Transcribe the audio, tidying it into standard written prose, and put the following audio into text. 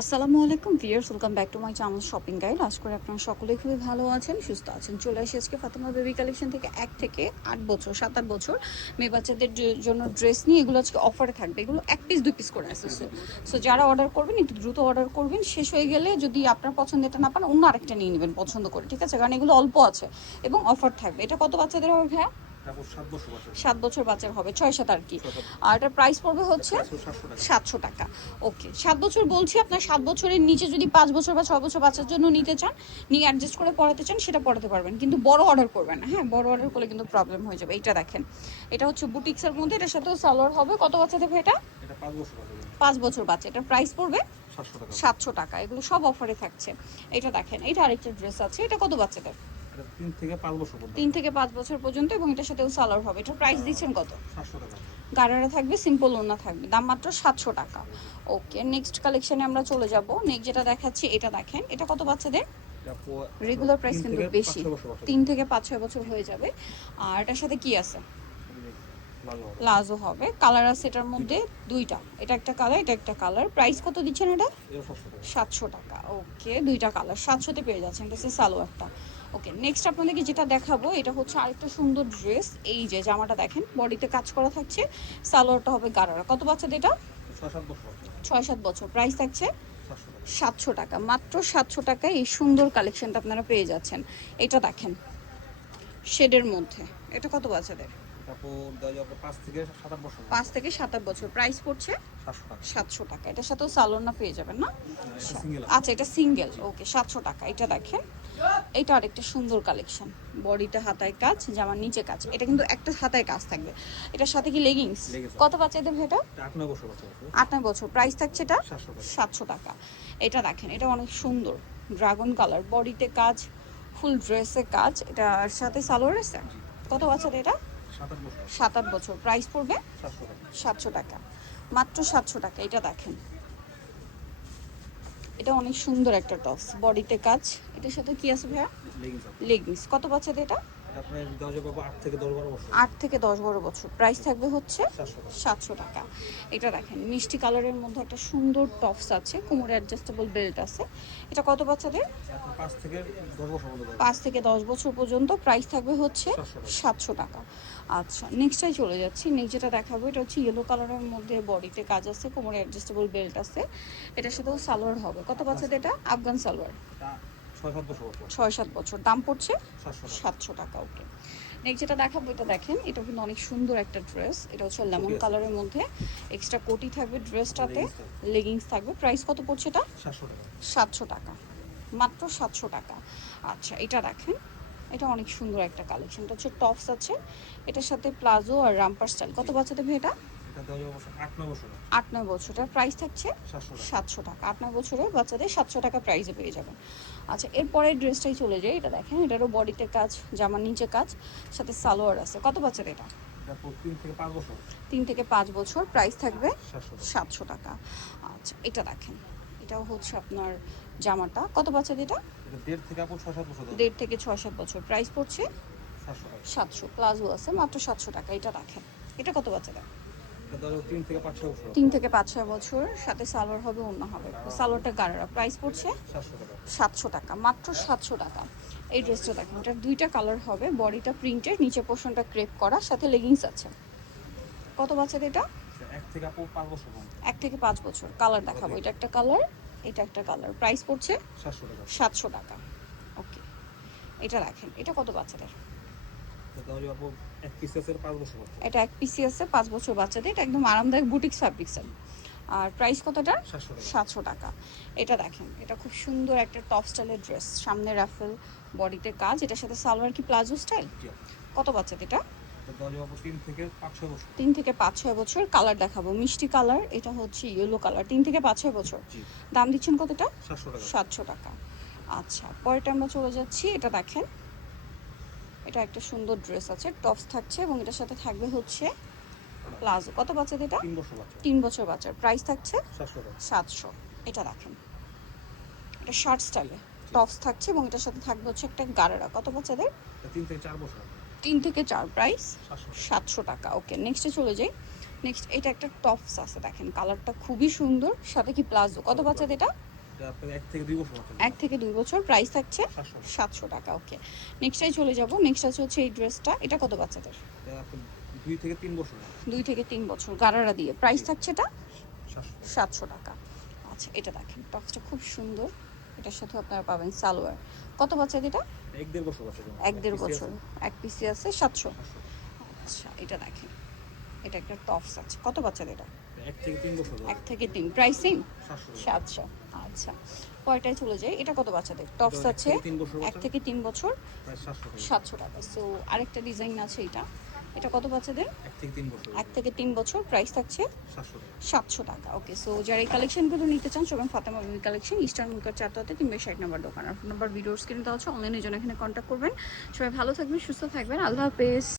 আসসালামু আলাইকুম viewers, welcome back to my channel shopping guide. আশা করি আপনারা সকলেই খুবই ভালো আছেন, সুস্থ আছেন। চলে আসি আজকে ফাতেমা বেবি কালেকশন থেকে 1 থেকে 8 বছর 7-8 বছর মেয়ে বাচ্চাদের জন্য ড্রেস নিয়ে এগুলো আজকে অফারে থাকবে। এগুলো 1 পিস 2 পিস করে আছে। সো যারা অর্ডার করবেন একটু দ্রুত অর্ডার করবেন, শেষ হয়ে গেলে যদি আপনার পছন্দেরটা না পান অন্য আরেকটা নিয়ে নেবেন পছন্দ করে, ঠিক আছে? কারণ এগুলো অল্প আছে এবং অফার থাকবে। এটা কত বাচ্চাদের হবে ভাইয়া? 7 বছর বাচ্চার হবে, 6-7 আর কি। আর এটার প্রাইস পড়বে হচ্ছে 700 টাকা। ওকে, 7 বছর বলছি, আপনার 7 বছরের নিচে যদি 5 বছর বা 6 বছর বাচ্চার জন্য নিতে চান, নিয়ে অ্যাডজাস্ট করে পড়াতে চান, সেটা পড়াতে পারবেন, কিন্তু বড় অর্ডার করবেন না। হ্যাঁ, বড় অর্ডার করলে কিন্তু প্রবলেম হয়ে যাবে। এইটা দেখেন, এটা হচ্ছে বুটিক্সের মধ্যে, এটার সাথেও সালোয়ার হবে। কত বাচ্চা দেবে এটা? 5 বছর বাচ্চা। এটার প্রাইস পড়বে 700 টাকা। এগুলো সব অফারে থাকছে। এটা দেখেন, এটা আরেকটা ড্রেস আছে। এটা কত বাচ্চাদের? 3 থেকে 5 বছর পর্যন্ত, এবং এটার সাথেও সালোয়ার হবে। এটার প্রাইস দিচ্ছেন কত? 700 টাকা। গারারা থাকবে, সিম্পল ওড়না থাকবে, দাম মাত্র 700 টাকা। ওকে, নেক্সট কালেকশনে আমরা চলে যাব। নেক্সট যেটা দেখাচ্ছি, এটা দেখেন, এটা কত বাচ্চাদের? রেগুলার প্রাইস কিন্তু বেশি, 3 থেকে 5-6 বছর হয়ে যাবে। আর এটার সাথে কি আছে? প্লাজো হবে। কালার আছে এটার মধ্যে দুইটা, এটা একটা কালার, এটা একটা কালার। প্রাইস কত দিচ্ছেন এটা? 700 টাকা। ওকে, দুইটা কালার 700-তে পেয়ে যাচ্ছেন। এটা হচ্ছে সালোয়ারটা। ওকে, নেক্সট আপনাদেরকে যেটা দেখাবো, এটা হচ্ছে আরেকটা সুন্দর ড্রেস। এই যে জামাটা দেখেন, বডিতে কাজ করা থাকছে, সালোয়ারটা হবে গারারা। কত বাচ্চাদের এটা? 6-7 বছর। প্রাইস থাকছে 700 টাকা। মাত্র 700 টাকায় এই সুন্দর কালেকশনটা আপনারা পেয়ে যাচ্ছেন। এটা দেখেন শেডের মধ্যে, এটা কত বাচ্চাদের? 5 থেকে 7 বছর। প্রাইস পড়ছে 700 টাকা। এটার সাথেও সালোনা পেয়ে যাবেন না? আচ্ছা, এটা সিঙ্গেল। ওকে, 700 টাকা। এটা দেখেন, এটা আরেকটা সুন্দর কালেকশন। বডিতে হাতায় কাজ, জামার নিচে কাজ। এটা কিন্তু একটা হাতায় কাজ থাকবে। এটার সাথে কি লেগিংস? কত বাচ্চাদের এটা? 8-9 বছর। প্রাইস থাকছে এটা 700 টাকা। এটা দেখেন, এটা অনেক সুন্দর, ড্রাগন কালার, বডিতে কাজ, ফুল ড্রেসে কাজ। এটার সাথে সালোয়ার আছে। কত বাচ্চাদের এটা? 7-8 বছর। প্রাইস পড়বে 700 টাকা। মাত্র 700 টাকা। এটা দেখেন, এটা অনেক সুন্দর একটা টপস, বডিতে কাজ। এটার সাথে কি আছে ভাইয়া? লেগিংস। কত বাচ্চাদের এটা? 8 থেকে 10-12 বছর। প্রাইস থাকবে হচ্ছে 700 টাকা। এটা দেখেন, মিষ্টি কালারের মধ্যে একটা সুন্দর টপস আছে, কোমরে অ্যাডজাস্টেবল বেল্ট আছে। এটা কত বাচ্চাদের? 5 থেকে 10 বছর পর্যন্ত। প্রাইস থাকবে হচ্ছে 700 টাকা। আচ্ছা, নেক্সটটাই চলে যাচ্ছি। নেক্সট যেটা দেখাবো, এটা হচ্ছে ইয়েলো কালারের মধ্যে, বডিতে কাজ আছে, কোমরে অ্যাডজাস্টেবল বেল্ট আছে। এটার সাথেও সালোয়ার হবে। কত বাচ্চাদের এটা? আফগান সালোয়ার। 6-7 বছর। দাম পড়ছে 700 টাকা। ওকে, নেক্সট যেটা দেখাবো, এটা দেখেন, এটা কিন্তু অনেক সুন্দর একটা ড্রেস। এটা হচ্ছে লেমন কালারের মধ্যে, এক্সট্রা কোটি থাকবে ড্রেসটাতে, লেগিংস থাকবে। প্রাইস কত পড়ছে এটা? 700 টাকা। মাত্র 700 টাকা। আচ্ছা, এটা দেখেন, এটা অনেক সুন্দর একটা কালেকশন। এটা হচ্ছে টপস আছে, এটার সাথে প্লাজো আর রাম্পার স্টাইল। কত বাচ্চাদের ভাই এটা? 8-9 বছর। এটার প্রাইস থাকছে 700 টাকা। 8-9 বছরের বাচ্চাদের 700 টাকা প্রাইসে পেয়ে যাবেন। আচ্ছা, এরপরের ড্রেসটাই চলে যায়। এটা দেখেন, এটারও বডিতে কাজ, জামার নিচে কাজ, সাথে সালোয়ার আছে। কত বাচ্চাদের এটা? 3 থেকে 5 বছর। প্রাইস থাকবে 700 টাকা। আচ্ছা, এটা দেখেন, এটাও হচ্ছে আপনার জামাটা। কত বাচ্চাদের এটা? 1.5 থেকে 6-7 বছর। প্রাইস পড়ছে 700। প্লাজো আছে, মাত্র 700 টাকা। এটা দেখেন, এটা কত বাচ্চাদের? 3 থেকে 5-6 বছর। সাথে সালোয়ার হবে, ওড়না হবে, সালোয়ারটা গারারা। প্রাইস পড়ছে 700 টাকা। মাত্র 700 টাকা। এই ড্রেসটা দেখেন, এটার দুইটা কালার হবে, বডিটা প্রিন্টের, নিচে পোর্শনটা ক্রেপ করা, সাথে লেগিংস আছে। কত বাচ্চাদের এটা? 1 থেকে 5 বছর। কালার দেখাবো, এটা একটা কালার, এটা একটা কালার। প্রাইস পড়ছে 700 টাকা। ওকে, এটা দেখেন, এটা কত বাচ্চাদের? এটা 1 পিসি আছে, 5 বছর বাচ্চাদের। এটা একদম আরামদায়ক বুটিক্স ফ্যাব্রিক্সের। আর প্রাইস কতটা? 700 টাকা। এটা দেখেন, এটা খুব সুন্দর একটা টপ স্টাইলের ড্রেস, সামনে রাফেল, বডিতে কাজ। এটার সাথে সালোয়ার কি প্লাজো স্টাইল? কত বাচ্চাদের এটা? 3 থেকে 5-6 বছর। কালার দেখাবো, মিষ্টি কালার, এটা হচ্ছে ইয়েলো কালার। 3 থেকে 5-6 বছর। দাম দিচ্ছেন কতটা? 700 টাকা। আচ্ছা, পরেরটা আমরা চলে যাচ্ছি। এটা দেখেন, এটা একটা সুন্দর ড্রেস আছে, টপস থাকছে, এবং এটার সাথে থাকবে হচ্ছে প্লাজো। কত বাচ্চাদের এটা? 3 বছর বাচ্চার। প্রাইস থাকছে 700। এটা দেখেন, এটা শার্ট স্টাইলে টপস থাকছে, এবং এটার সাথে থাকবে হচ্ছে একটা গারারা। কত বাচ্চাদের? 3 থেকে 4। প্রাইস 700 টাকা। ওকে, নেক্সটে চলে যাই। নেক্সট এটা একটা টপস আছে, দেখেন কালারটা খুবই সুন্দর, সাথে কি প্লাজো। কত বাচ্চাদের এটা? এটা আপনার 1 থেকে 2 বছর মাত্র। 1 থেকে 2 বছর, প্রাইস থাকছে 700 700 টাকা। ওকে, নেক্সটটাই চলে যাব। নেক্সট আছে হচ্ছে এই ড্রেসটা, এটা কত বাচ্চাদের? এটা আপনার 2 থেকে 3 বছর। 2 থেকে 3 বছর গারারা দিয়ে, প্রাইস জি। থাকছে এটা 700 700 টাকা। আচ্ছা, এটা দেখেন টপসটা খুব সুন্দর, এটার সাথে আপনারা পাবেন সালোয়ার। কত বাচ্চাদের এটা? 1-1.5 বছর বাচ্চা জন্য। 1-1.5 বছর, এক পিসি আছে 700। 700 আচ্ছা, এটা দেখেন, এটা একটা টপস আছে, কত বাচ্চাদের এটা? 1 থেকে 3 বছর। 1 থেকে 3, প্রাইস সেম 700 700। আচ্ছা, পরেরটায় চলে যাই, এটা কত বাচ্চাদের? টপস এটা 1 আছে থেকে 3 বছর 1 বাচ্চা। থেকে 3 বছর, প্রায় 700 টাকা। 700 টাকা। সো আরেকটা ডিজাইন আছে, এটা এটা কত বাচ্চাদের? 1 থেকে 3 বছর। 1 থেকে 3 বছর, প্রাইস থাকছে 700 টাকা। 700 টাকা। ওকে, সো যারা এই কালেকশনগুলো নিতে চান, সবাই ফাতেমা বেবি কালেকশন, ইস্টার্ন মুলকার 4 360 নম্বর দোকান। আর ফোন নাম্বার ভিডিওর স্ক্রিনে দেওয়া আছে, অনলাইনে জন্য এখানে কন্ট্যাক্ট করবেন। সবাই ভালো থাকবেন, সুস্থ থাকবেন, আল্লাহ হাফেজ।